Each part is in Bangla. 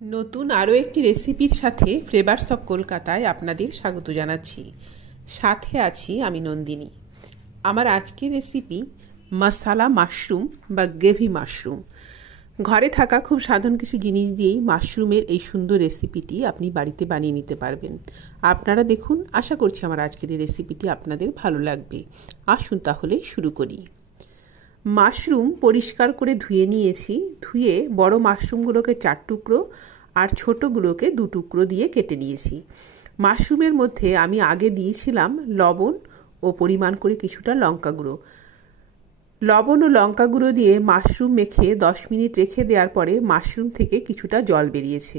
নতুন আরও একটি রেসিপির সাথে ফ্লেভারস অফ কলকাতায় আপনাদের স্বাগত জানাচ্ছি। সাথে আছি আমি নন্দিনী। আমার আজকের রেসিপি মশালা মাশরুম বা গ্রেভি মাশরুম। ঘরে থাকা খুব সাধারণ কিছু জিনিস দিয়েই মাশরুমের এই সুন্দর রেসিপিটি আপনি বাড়িতে বানিয়ে নিতে পারবেন। আপনারা দেখুন, আশা করছি আমার আজকের এই রেসিপিটি আপনাদের ভালো লাগবে। আসুন তাহলে শুরু করি। মাশরুম পরিষ্কার করে ধুয়ে নিয়েছি। ধুয়ে বড় মাশরুমগুলোকে 4 টুকরো আর ছোটোগুলোকে 2 টুকরো দিয়ে কেটে নিয়েছি। মাশরুমের মধ্যে আমি আগে দিয়েছিলাম লবণ ও পরিমাণ করে কিছুটা লঙ্কা গুঁড়ো। লবণ ও লঙ্কা গুঁড়ো দিয়ে মাশরুম মেখে 10 মিনিট রেখে দেওয়ার পরে মাশরুম থেকে কিছুটা জল বেরিয়েছে।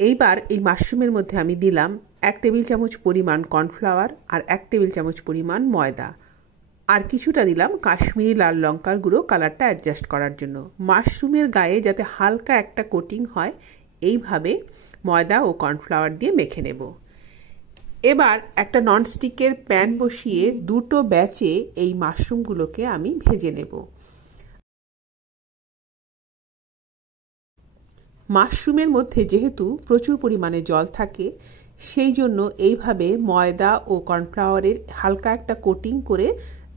এইবার এই মাশরুমের মধ্যে আমি দিলাম 1 টেবিল চামচ পরিমাণ কর্নফ্লাওয়ার আর 1 টেবিল চামচ পরিমাণ ময়দা, আর কিছুটা দিলাম কাশ্মীরি লাল লঙ্কার গুঁড়ো কালারটা অ্যাডজাস্ট করার জন্য। মাশরুমের গায়ে যাতে হালকা একটা কোটিং হয়, এইভাবে ময়দা ও কর্নফ্লাওয়ার দিয়ে মেখে নেব। এবার একটা ননস্টিকের প্যান বসিয়ে 2টো ব্যাচে এই মাশরুমগুলোকে আমি ভেজে নেব। মাশরুমের মধ্যে যেহেতু প্রচুর পরিমাণে জল থাকে, সেই জন্য এইভাবে ময়দা ও কর্নফ্লাওয়ারের হালকা একটা কোটিং করে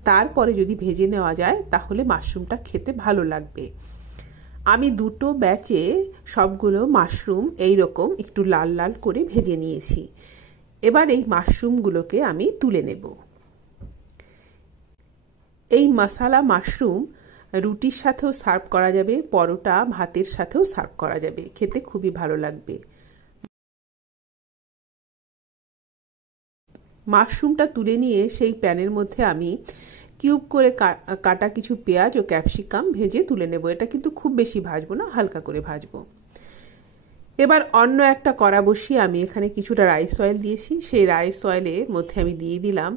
তারপরে যদি ভেজে নেওয়া যায় তাহলে মাশরুমটা খেতে ভালো লাগবে। আমি 2টো ব্যাচে সবগুলো মাশরুম এই রকম একটু লাল লাল করে ভেজে নিয়েছি। এবার এই মাশরুমগুলোকে আমি তুলে নেব। এই মশালা মাশরুম রুটির সাথেও সার্ভ করা যাবে, পরোটা ভাতের সাথেও সার্ভ করা যাবে, খেতে খুবই ভালো লাগবে। মাশরুমটা তুলে নিয়ে সেই প্যানের মধ্যে আমি কিউব করে কাটা কিছু পেঁয়াজ ও ক্যাপসিকাম ভেজে তুলে নেব। এটা কিন্তু খুব বেশি ভাজবো না, হালকা করে ভাজবো। এবার অন্য একটা কড়া বসিয়ে আমি এখানে কিছুটা রাইস অয়েল দিয়েছি। সেই রাইস অয়েলের মধ্যে আমি দিয়ে দিলাম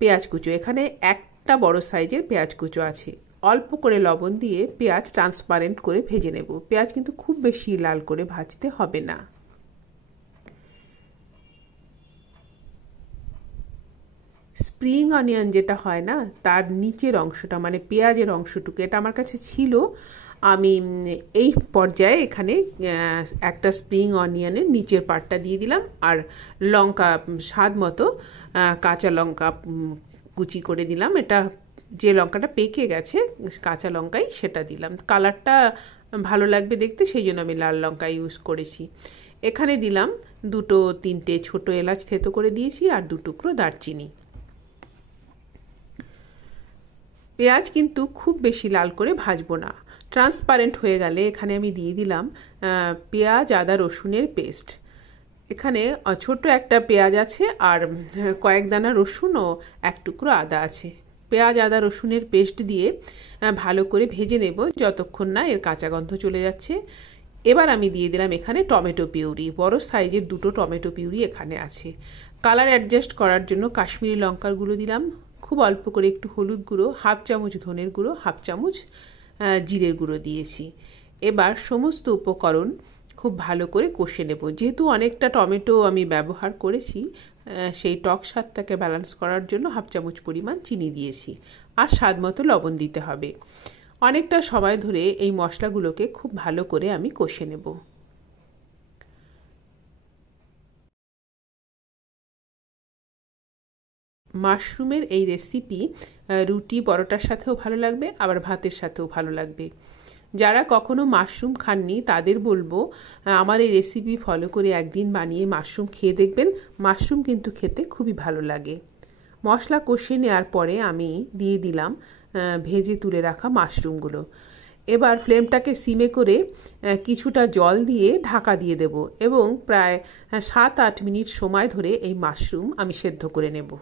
পেঁয়াজ কুচো। এখানে একটা বড় সাইজের পেঁয়াজ কুচো আছে। অল্প করে লবণ দিয়ে পেঁয়াজ ট্রান্সপারেন্ট করে ভেজে নেব। পেঁয়াজ কিন্তু খুব বেশি লাল করে ভাজতে হবে না। স্প্রিং অনিয়ন যেটা হয় না, তার নিচের অংশটা মানে পেঁয়াজের অংশটুকু, এটা আমার কাছে ছিল। আমি এই পর্যায়ে এখানে একটা স্প্রিং অনিয়নের নিচের পার্টটা দিয়ে দিলাম, আর লঙ্কা স্বাদ মতো কাঁচা লঙ্কা কুচি করে দিলাম। এটা যে লঙ্কাটা পেকে গেছে কাঁচা লঙ্কাই সেটা দিলাম। কালারটা ভালো লাগবে দেখতে, সেই জন্য আমি লাল লঙ্কা ইউজ করেছি। এখানে দিলাম 2-3টে ছোটো এলাচ থেতো করে দিয়েছি আর 2 টুকরো দারচিনি। পেঁয়াজ কিন্তু খুব বেশি লাল করে ভাজবো না। ট্রান্সপারেন্ট হয়ে গেলে এখানে আমি দিয়ে দিলাম পেঁয়াজ আদা রসুনের পেস্ট। এখানে ছোট একটা পেঁয়াজ আছে আর কয়েক দানা রসুন ও 1 টুকরো আদা আছে। পেঁয়াজ আদা রসুনের পেস্ট দিয়ে ভালো করে ভেজে নেব যতক্ষণ না এর কাঁচা গন্ধ চলে যাচ্ছে। এবার আমি দিয়ে দিলাম এখানে টমেটো পিউরি। বড় সাইজের 2টো টমেটো পিউরি এখানে আছে। কালার অ্যাডজাস্ট করার জন্য কাশ্মীরি লঙ্কার গুঁড়ো দিলাম। খুব অল্প করে একটু হলুদ গুঁড়ো, 1/2 চামচ ধনের গুঁড়ো, 1/2 চামচ জিরের গুঁড়ো দিয়েছি। এবার সমস্ত উপকরণ খুব ভালো করে কষে নেব। যেহেতু অনেকটা টমেটো আমি ব্যবহার করেছি, সেই টক স্বাদটাকে ব্যালেন্স করার জন্য 1/2 চামচ পরিমাণ চিনি দিয়েছি, আর স্বাদ মতো লবণ দিতে হবে। অনেকটা সময় ধরে এই মশলাগুলোকে খুব ভালো করে আমি কষে নেব। মাশরুমের এই রেসিপি রুটি পরোটার সাথেও ভালো লাগবে, আবার ভাতের সাথেও ভালো লাগবে। যারা কখনো মাশরুম খাননি তাদের বলবো আমার এই রেসিপি ফলো করে একদিন বানিয়ে মাশরুম খেয়ে দেখবেন। মাশরুম কিন্তু খেতে খুবই ভালো লাগে। মশলা কষিয়ে নেওয়ার পরে আমি দিয়ে দিলাম ভেজে তুলে রাখা মাশরুমগুলো। এবার ফ্লেমটাকে সিমে করে কিছুটা জল দিয়ে ঢাকা দিয়ে দেব এবং প্রায় 7-8 মিনিট সময় ধরে এই মাশরুম আমি সেদ্ধ করে নেব।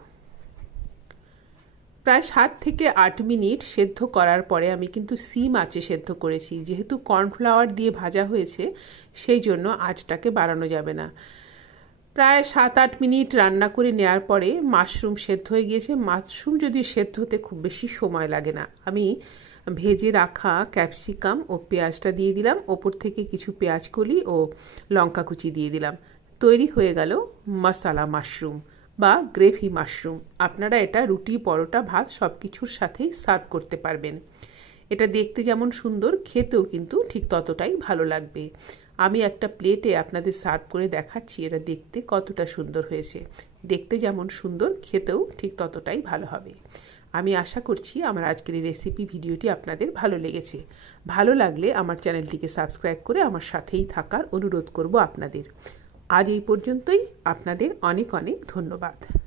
প্রায় 7 থেকে 8 মিনিট সেদ্ধ করার পরে আমি কিন্তু সিম আঁচে সেদ্ধ করেছি। যেহেতু কর্নফ্লাওয়ার দিয়ে ভাজা হয়েছে, সেই জন্য আঁচটাকে বাড়ানো যাবে না। প্রায় 7-8 মিনিট রান্না করে নেওয়ার পরে মাশরুম সেদ্ধ হয়ে গিয়েছে। মাশরুম যদি সেদ্ধ হতে খুব বেশি সময় লাগে না। আমি ভেজে রাখা ক্যাপসিকাম ও পেঁয়াজটা দিয়ে দিলাম, ওপর থেকে কিছু পেঁয়াজ কলি ও লঙ্কা কুচি দিয়ে দিলাম। তৈরি হয়ে গেল মশালা মাশরুম বা গ্রেভি মাশরুম। আপনারা এটা রুটি পরোটা ভাত সব কিছুর সাথেই সার্ভ করতে পারবেন। এটা দেখতে যেমন সুন্দর, খেতেও কিন্তু ঠিক ততটাই ভালো লাগবে। আমি একটা প্লেটে আপনাদের সার্ভ করে দেখাচ্ছি এটা দেখতে কতটা সুন্দর হয়েছে। দেখতে যেমন সুন্দর, খেতেও ঠিক ততটাই ভালো হবে। আমি আশা করছি আমার আজকের এই রেসিপি ভিডিওটি আপনাদের ভালো লেগেছে। ভালো লাগলে আমার চ্যানেলটিকে সাবস্ক্রাইব করে আমার সাথেই থাকার অনুরোধ করব আপনাদের। আজ এই পর্যন্তই। আপনাদের অনেক অনেক ধন্যবাদ।